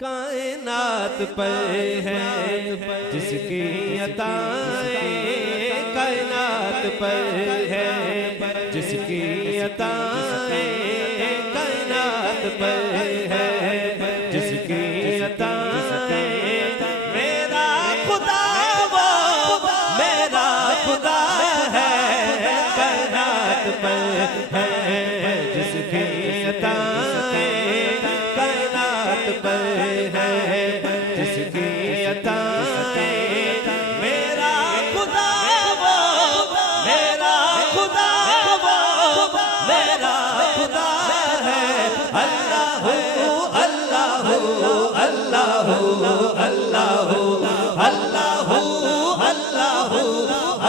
कायनात पर है जिसकी अताएं, कायनात पर है जिसकी अताएं, कायनात पर है जिसकी अताएं। मेरा खुदा वो मेरा खुदा है, कायनात पर है जिसकी अताएं, कायनात पर है जिसकी अताएं। मेरा खुदा वो मेरा खुदा वो मेरा खुदा है। अल्लाह अल्लाह अल्लाह अल्लाह अल्लाह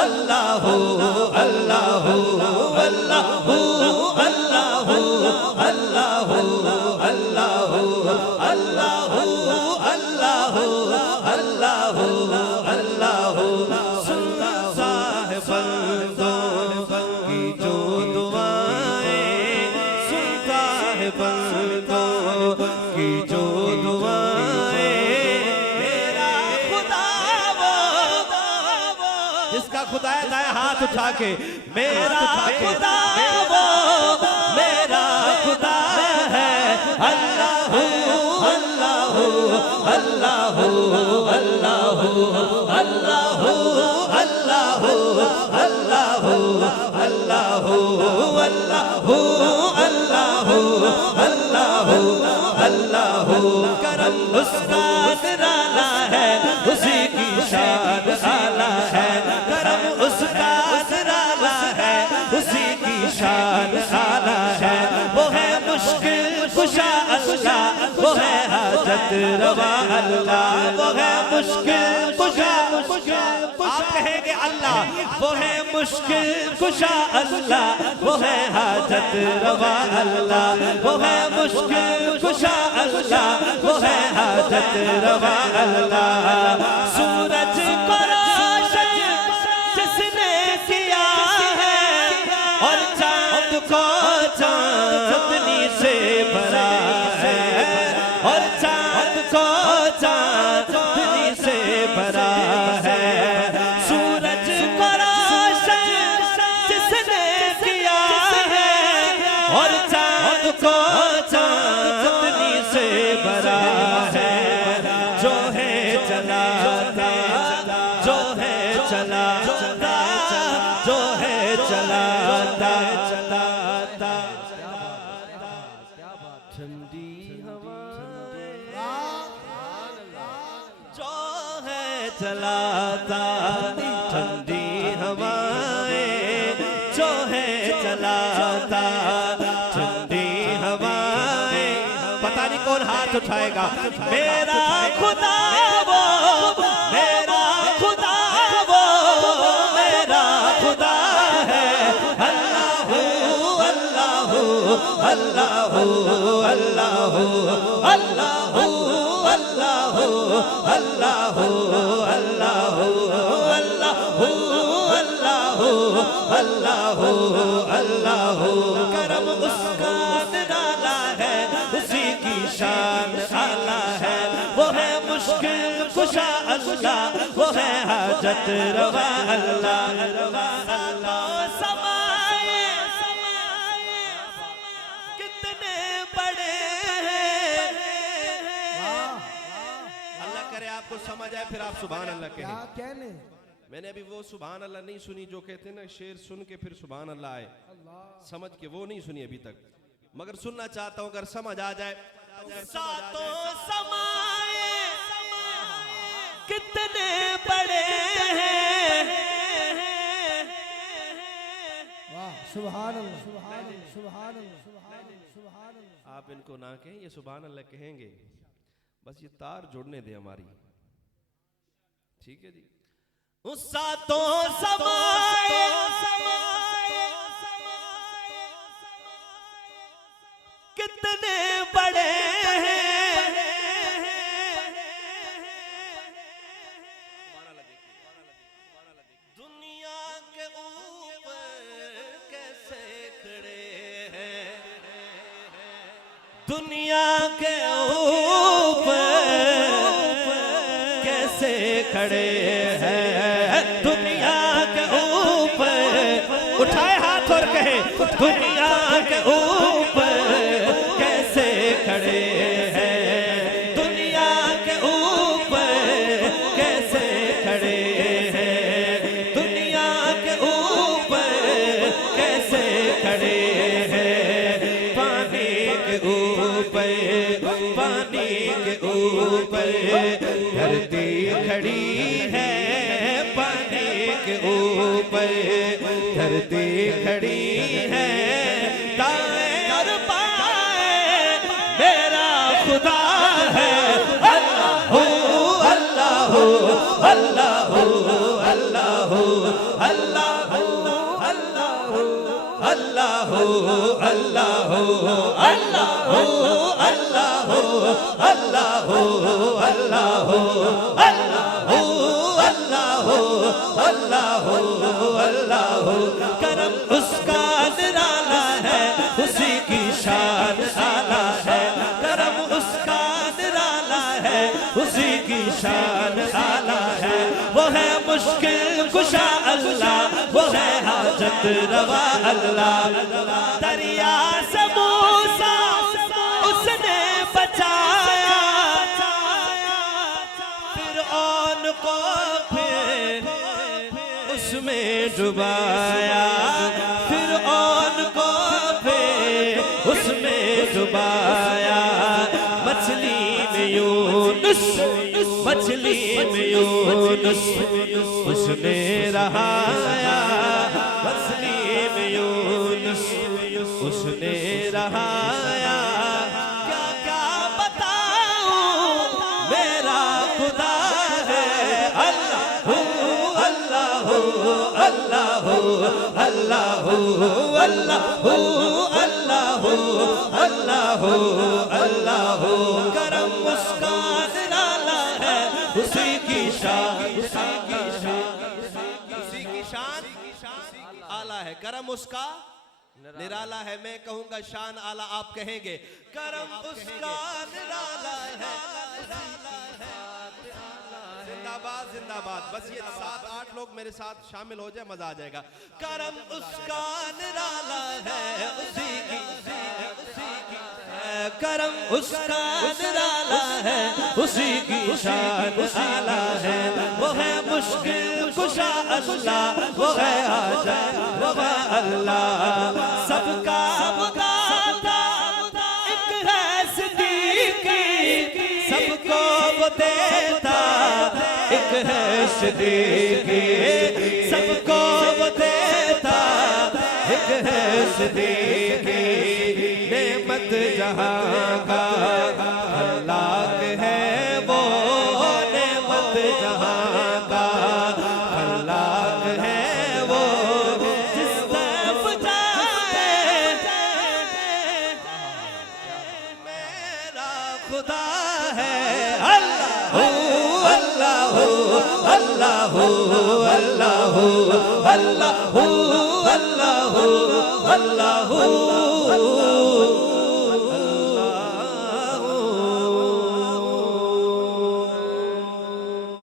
अल्लाह अल्लाह अल्लाह जिसका खुदा है दाएं हाथ उठा के, मेरा खुदा वो मेरा खुदा है। अल्लाह अल्लाह अल्लाह अल्लाह अल्लाह अल्लाह अल्लाह अल्लाह अल्लाह अल्लाह अल्लाह। करम उसका निराला है, उसी की शान आला है। करम उसका निराला है, उसी की शान आला है। वो है मुश्किल कुशा अल्लाह, वो है हाजत रवा अल्लाह। वो है मुश्किल कुशा आप कहेंगे अल्लाह, वो है मुश्किल कुशा अल्लाह, वो है हाजत रवा अल्लाह। वो है मुश्किल कुशा अल्लाह, वो है हाजत रवा अल्लाह। सूरज को रोशन जिसने किया है, और चांद को चांदनी से भरा है, और चांद को चांदनी से भरा है। सूरज को रोशन जिसने किया है, और चांद को चांदनी से भरा है। जो है चलाता, जो है चलाता, जो है चलाता चलाता। ठंडी हवाएं जो है चलाता, ठंडी हवाएं जो है चलाता, ठंडी हवाएं। पता नहीं कौन हाथ उठाएगा। मेरा खुदा वो मेरा खुदा वो मेरा खुदा है। अल्लाह अल्लाह अल्लाह अल्लाह अल्लाह अल्लाह अल्लाह अल्लाह अल्लाह अल्लाह अल्लाह। करम उसका निराला है, उसी की शान आला है। वो है मुश्किल कुशा अल्लाह, वो है हाजत रवा अल्लाह। समाए कितने बड़े हैं। अल्लाह करे आपको समझ आए, फिर आप सुभान अल्लाह कहें। मैंने अभी वो सुभान अल्लाह नहीं सुनी जो कहते हैं ना, शेर सुन के फिर सुभान अल्लाह आए, समझ के वो नहीं सुनी अभी तक, मगर सुनना चाहता हूं अगर समझ आ जाए। सातों समाए कितने बड़े हैं। सुभान अल्लाह सुभान अल्लाह सुभान अल्लाह सुभान अल्लाह। आप इनको ना कहें, ये सुभान अल्लाह कहेंगे, बस ये तार जोड़ने दे हमारी, ठीक है जी। उस सातों समाए कितने बड़े हैं। दुनिया के ऊपर कैसे खड़े हैं, दुनिया के ऊपर खड़े हैं दुनिया के ऊपर। उठाए हाथ और कहे दुनिया के ऊपर कैसे खड़े हैं, दुनिया के ऊपर कैसे खड़े हैं, दुनिया के ऊपर कैसे खड़े हैं। पानी के ऊपर, पानी के ऊपर धरती खड़ी है, पानी के ऊपर धरती खड़ी है। दाएं और बाएं मेरा खुदा है। अल्लाह अल्लाह अल्लाह अल्लाह अल्लाह अल्लाह अल्लाह अल्लाह अल्लाह अल्लाह अल्लाह अल्लाह अल्लाह अल्लाह। करम उसका निराला है, उसी की शान आला है। करम उसका निराला है, उसी की शान आला है। वो है मुश्किल कुशा अल्लाह, वो है हाजत रवा अल्लाह। दरिया से मूसा उसने बचाया, फिरऔन को फिर उसमें डुबाया, फिरऔन को फिर उसमें डुबाया। मछली में यूनुस, मछली में यूनुस उसने रहाया, मछली में यूनुस उसने रहाया। क्या क्या बताऊं मेरा खुदा है। अल्लाह अल्लाह अल्लाह अल्लाह अल्लाह अल्लाह अल्लाह। करम उसका निराला है, उसी की शान, उसी की शान, उसी की शान आला है। करम उसका निराला है। मैं कहूंगा शान आला, आप कहेंगे करम उसका निराला है। जिंदाबाद जिंदाबाद। बस ये 7-8 लोग मेरे साथ शामिल हो जाए, मजा आ जाएगा। करम उसका निराला है, उसी की करम उसका निराला है, उसी की शान आला है। वो है मुश्किल कुशा अल्लाह, वो है हाजत रवा अल्लाह। सबका मुदाता एक है सिद्दीकी, सबको वो देता एक है सिद्दीकी, सबको वो देता एक है सिद्दीकी। नेमत जहां का अल्लाह है वो, नेमत जहां का अल्लाह है वो। जिस तरफ जाए मेरा खुदा है। अल्लाह अल्लाह अल्लाह अल्लाह अल्लाह अल्लाह अल्लाह